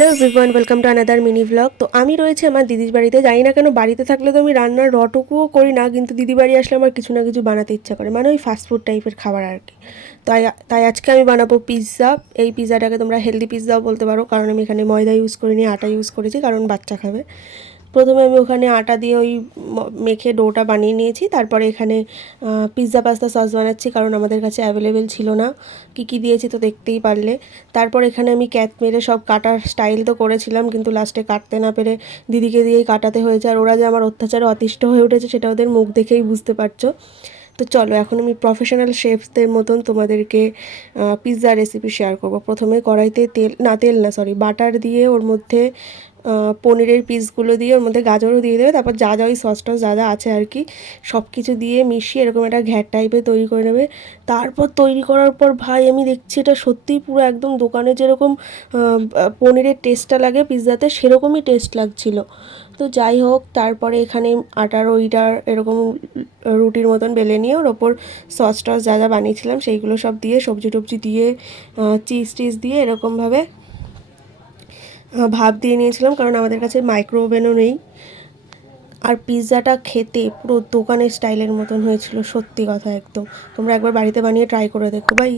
Hello everyone, welcome to another mini blog. তো আমি রয়েছে আমার দিদির বাড়িতে। জানি না কেন বাড়িতে থাকলে তো আমি রান্নার রটুকুও করি না, কিন্তু দিদি বাড়ি আসলে আমার কিছু না কিছু বানাতে ইচ্ছা করে, মানে ওই ফাস্টফুড টাইপের খাবার আর কি। তাই তাই আজকে আমি বানাবো পিৎজা। এই পিৎজাটাকে তোমরা হেলদি পিৎজাও বলতে পারো, কারণ আমি এখানে ময়দা ইউজ করিনি, আটা ইউজ করেছি, কারণ বাচ্চা খাবে। প্রথমে আমি ওখানে আটা দিয়ে ওই মেখে ডোটা বানিয়ে নিয়েছি। তারপরে এখানে পিৎজা পাস্তা সস বানাচ্ছি, কারণ আমাদের কাছে অ্যাভেলেবেল ছিল না। কী দিয়েছি তো দেখতেই পারলে। তারপর এখানে আমি ক্যাথ মেরে সব কাটার স্টাইল তো করেছিলাম, কিন্তু লাস্টে কাটতে না পেরে দিদিকে দিয়েই কাটাতে হয়েছে। আর ওরা যে আমার অত্যাচারে অতিষ্ঠ হয়ে উঠেছে সেটা ওদের মুখ দেখেই বুঝতে পারছো। তো চলো এখন আমি প্রফেশনাল শেফদের মতন তোমাদেরকে পিৎজা রেসিপি শেয়ার করব। প্রথমে কড়াইতে বাটার দিয়ে ওর মধ্যে পনিরের পিসগুলো দিয়ে ওর মধ্যে গাজরও দিয়ে দেবে। তারপর যা যা ওই সস টস যা যা আছে আর কি সব কিছু দিয়ে মিশিয়ে এরকম একটা ঘ্যাট টাইপের তৈরি করে নেবে। তারপর তৈরি করার পর ভাই আমি দেখছি এটা সত্যিই পুরো একদম দোকানে যেরকম পনিরের টেস্টটা লাগে পিৎজাতে সেরকমই টেস্ট লাগছিল। তো যাই হোক, তারপরে এখানে আটার ওইটার এরকম রুটির মতন বেলে নিয়ে ওর ওপর সস টস যা যা বানিয়েছিলাম সেইগুলো সব দিয়ে সবজি টবজি দিয়ে চিজ টিজ দিয়ে এরকমভাবে ভাপ দিয়ে নিয়েছিলাম, কারণ আমাদের কাছে মাইক্রো ওভেনও নেই। আর পিৎজাটা খেতে পুরো দোকানের স্টাইলের মতন হয়েছিল, সত্যি কথা একদম। তোমরা একবার বাড়িতে বানিয়ে ট্রাই করে দেখো। বাই।